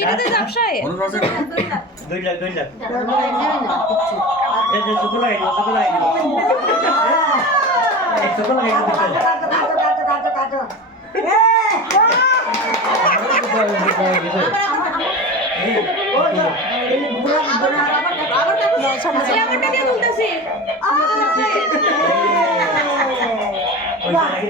এটাতে ব্যবসায় 2 লাখ এই যে চকোলাই এই চকোলাই itu